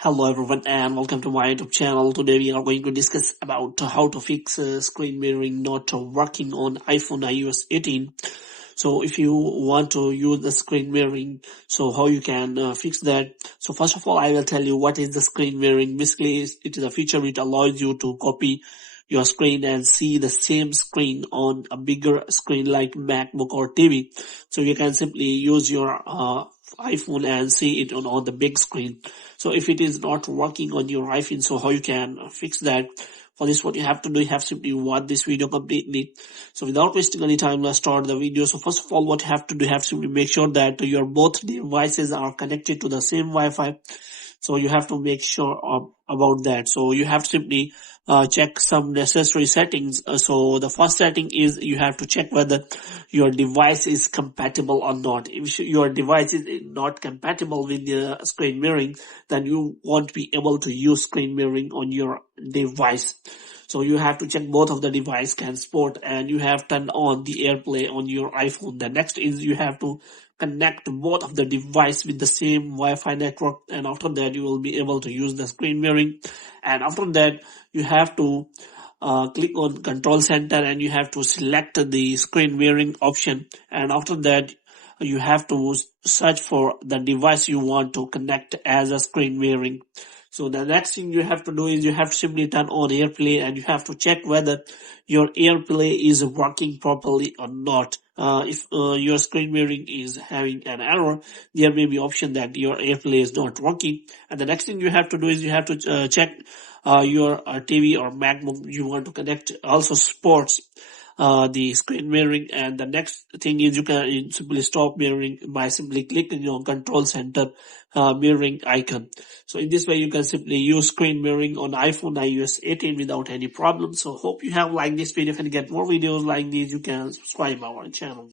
Hello everyone and welcome to my YouTube channel. Today we are going to discuss about how to fix screen mirroring not working on iPhone iOS 18. So if you want to use the screen mirroring, so how you can fix that. So first of all, I will tell you what is the screen mirroring. Basically, it is a feature which allows you to copy your screen and see the same screen on a bigger screen like MacBook or TV. So you can simply use your iPhone and see it on the big screen. So if it is not working on your iPhone, so how you can fix that? For this, what you have to do, you have to simply watch this video completely. So without wasting any time, let's start the video. So first of all, what you have to do, you have to simply make sure that your both devices are connected to the same Wi-Fi. So you have to make sure about that. So you have to simply check some necessary settings. So the first setting is you have to check whether your device is compatible or not. If your device is not compatible with the screen mirroring, then you won't be able to use screen mirroring on your device. So you have to check both of the device can support, and you have turned on the AirPlay on your iPhone. The next is you have to connect both of the device with the same Wi-Fi network, and after that you will be able to use the screen mirroring. And after that you have to click on Control Center and you have to select the screen mirroring option, and after that you have to search for the device you want to connect as a screen mirroring. So the next thing you have to do is you have to simply turn on AirPlay and you have to check whether your AirPlay is working properly or not. If your screen mirroring is having an error, there may be option that your AirPlay is not working. And the next thing you have to do is you have to check your TV or MacBook you want to connect also supports the screen mirroring. And the next thing is you can simply stop mirroring by simply clicking on Control Center mirroring icon. So in this way you can simply use screen mirroring on iPhone iOS 18 without any problem. So hope you have liked this video. If you get more videos like these, you can subscribe our channel.